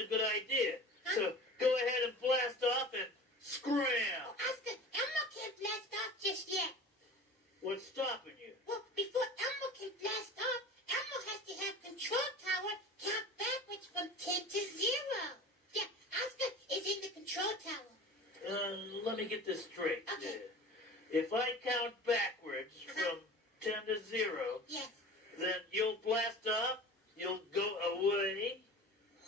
a good idea. Huh? So go ahead and blast off and scram. Oh, Oscar, Elmo can't blast off just yet. What's stopping you? Well, before Elmo can blast off, Elmo has to have control tower count backwards from 10 to 0. Yeah, Oscar is in the control tower. Let me get this straight. Okay. If I count backwards from 10 to 0, yes, then you'll blast off, you'll go away.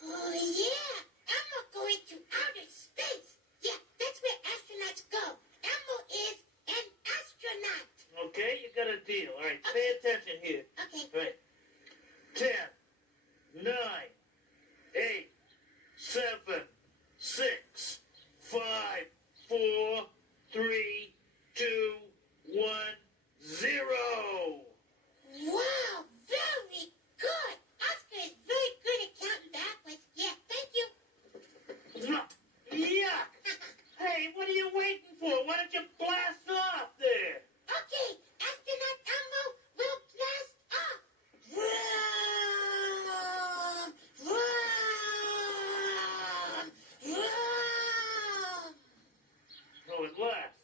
Oh, yeah. Elmo going to outer space. Yeah, that's where astronauts go. Elmo is an astronaut. Okay, you got a deal. All right, pay attention here. Okay. All right. 10, 9, 8, 7, 6, 5, 4, 3, 2, 1, 0. Wow, very good. Oscar is very good at counting backwards. Yeah, thank you. Yuck! Hey, what are you waiting for? Why don't you blast off there? Okay, astronaut Elmo will blast off. Vroom, vroom, vroom. Oh, at last.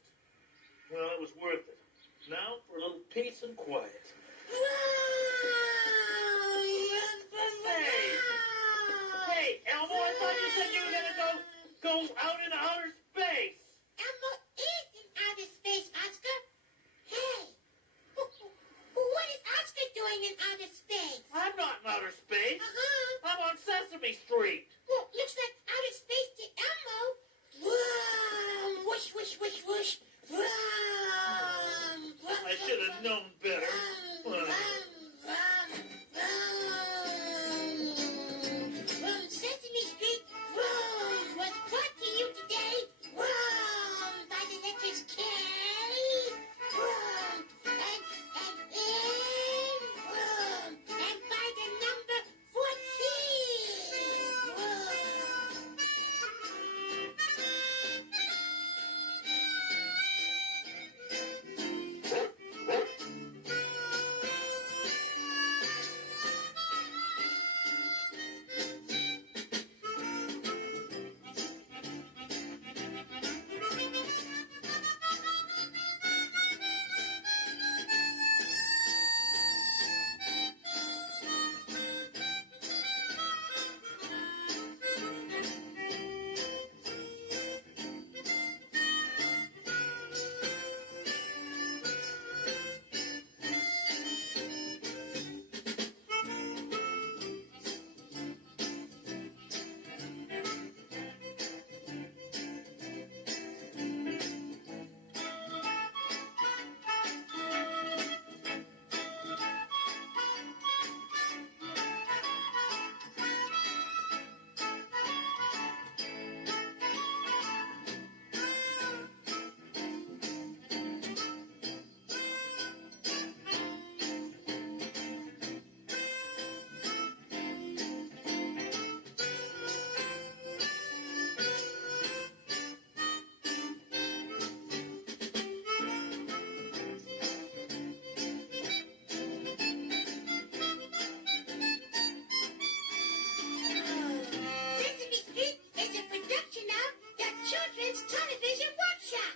Well, it was worth it. Now for a little peace and quiet. Hey, Elmo, I thought you said you were going to go out in outer space. Elmo is in outer space, Oscar. Hey, what is Oscar doing in outer space? I'm not in outer space. Uh-huh. I'm on Sesame Street. Well, looks like outer space to Elmo. Vroom, whoosh, whoosh, whoosh, whoosh. Vroom, vroom, I should have known better. vroom, vroom, vroom. Sesame Street, vroom, was brought to you today, vroom, by the letters K, vroom, and N, vroom, and by the number 14, vroom. Sesame Street is a production of the Children's Television Workshop.